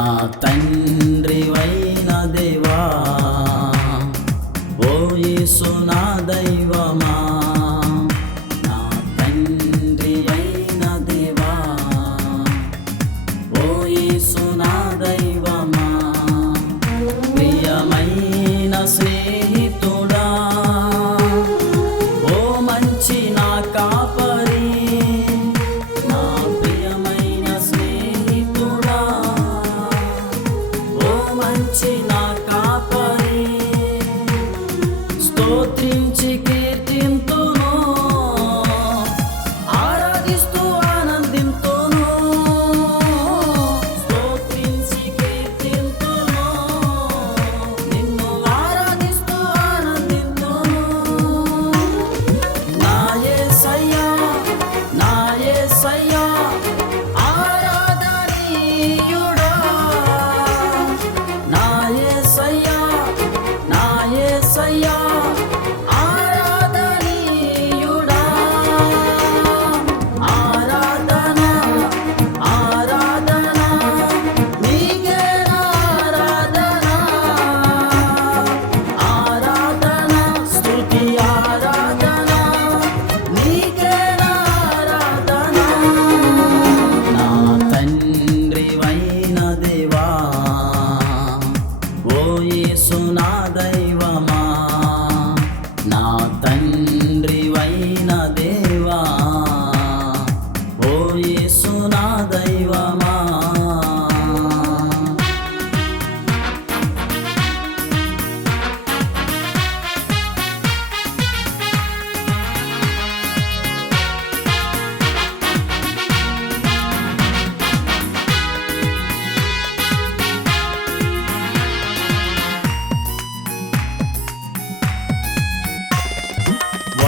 నా తండ్రివైన దేవా, ఓ యేసు నా దైవమా, నా తండ్రి అయిన దేవా, ఓ యేసు నా దైవమా, ప్రియమైన స్నేహితుడా, ఓ మంచి నా కాపరి, నా ప్రియమైన స్నేహితుడా, ఓ మంచి నా కాపరి, స్తోత్రించి కీర్తింతును, ఆరాధిస్తూ ఆనందింతును, స్తోత్రించి కీర్తింతును, నిన్ను ఆరాధిస్తూ ఆనందింతును. నా యేసయ్యా, నా యేసయ్యా ఆరాధనీయుడా, నా యేసయ్యా, నా యేసయ్యా ఆరాధనీయుడా, ఆరాధన ఆరాధన నీకే ఆరాధన, ఆరాధన స్తుతి ఆరాధన నీకే ఆరాధన. నా తండ్రివైన దేవా, ఓ యేసు నా దైవమా, నా తండ్రివైన దేవా, ఓ యేసు నా దైవమా.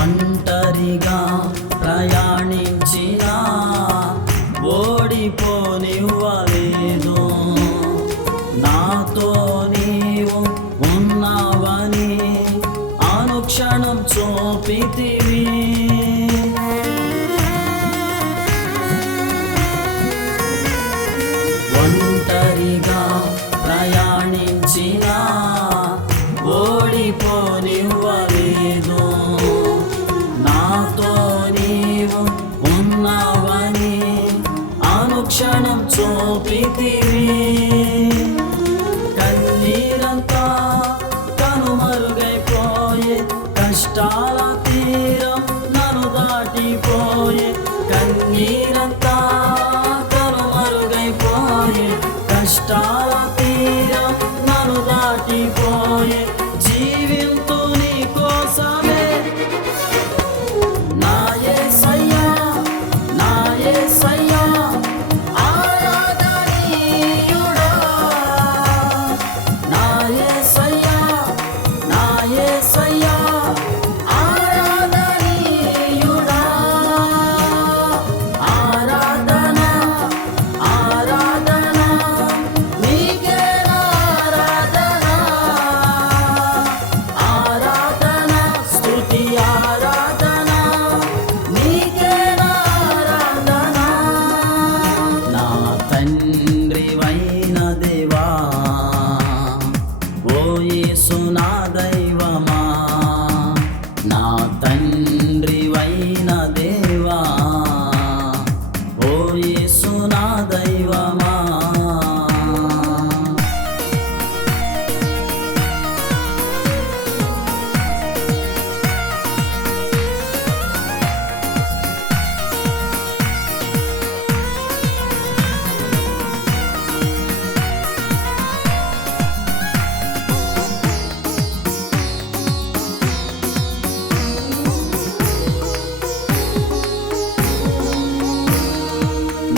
ఒంటరిగా ప్రయాణించినా ఓడిపోనివ్వలేదు, నాతో నీవు ఉన్నావని అనుక్షణం చూపితివి. ఒంటరిగా ప్రయాణించినా ఓడిపోనివ్వలేదు, నాతో నీవు ఉన్నావని అనుక్షణం చూపితివి. కన్నీరంతా కనుమరుగైపోయే, కష్టాల తీరం నన్ను దాటిపోయే, కన్నీరంతా కనుమరుగైపోయే, కష్టాల తీరం నన్ను దాటిపోయే, జీవింతు నీ కోసమే. నా యేసయ్యా, నా యేసయ్యా ఆరాధనీయుడా, నా యేసయ్యా, నా యేసయ్యా ఆరాధనీయుడా, ఆరాధన ఆరాధన నీకే ఆరాధన, ఆరాధన స్తుతి ఆరాధన నీకే ఆరాధన. నా తండ్రివైన దేవా, ఓ యేసు నా దైవమా, నా తండ్రివైన దేవా, ఓ యేసు నా దైవమా.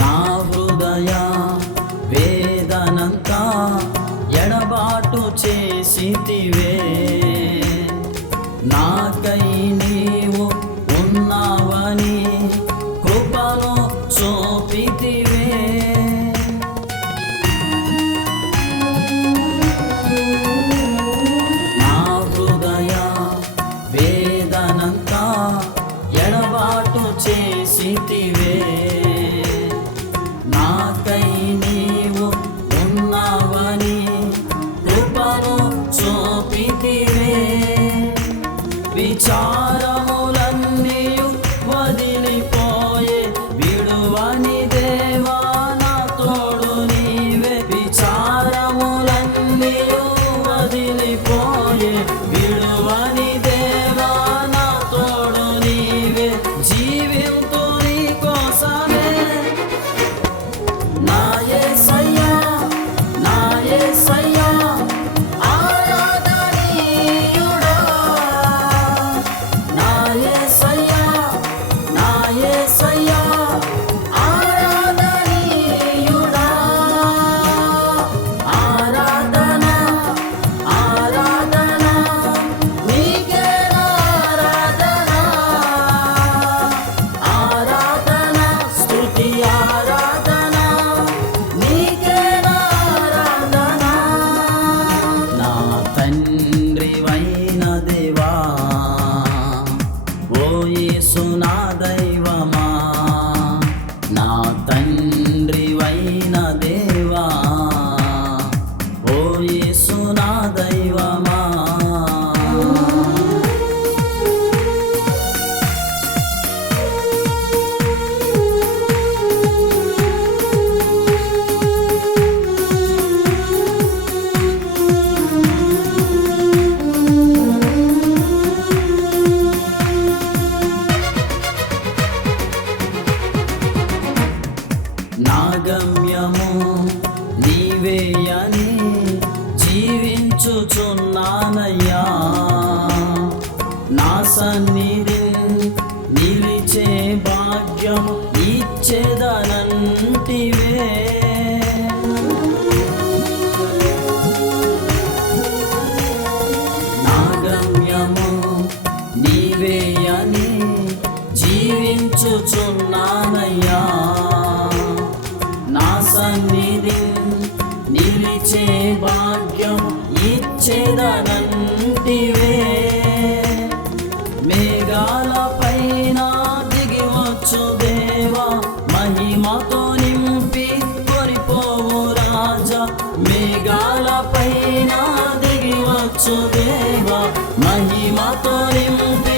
నా హృదయ వేదనంతా ఎడబాటు చేసితివే, నాకై నీవు ఉన్నావని కృపను చూపితివే. నా హృదయ వేదనంతా ఎడబాటు చేసితివే, నాకై నీవు ఉన్నా గమ్యము నీవే అని జీవించుచున్నానయ్యా. నా సన్నిధి నిలిచే భాగ్యం ఇచ్చేదనంటివే. నా గమ్యము నీవే అని జీవించుచున్నానయ్యా. నా సన్నిధి నిలిచే భాగ్యం ఇచ్చేదనంటివే. మేఘాల పైన దిగివచ్చు దేవా, మహిమతో నింపి కొరిపోవు రాజా. మేఘాల పైన దిగివచ్చు దేవా, మహిమతో నింపి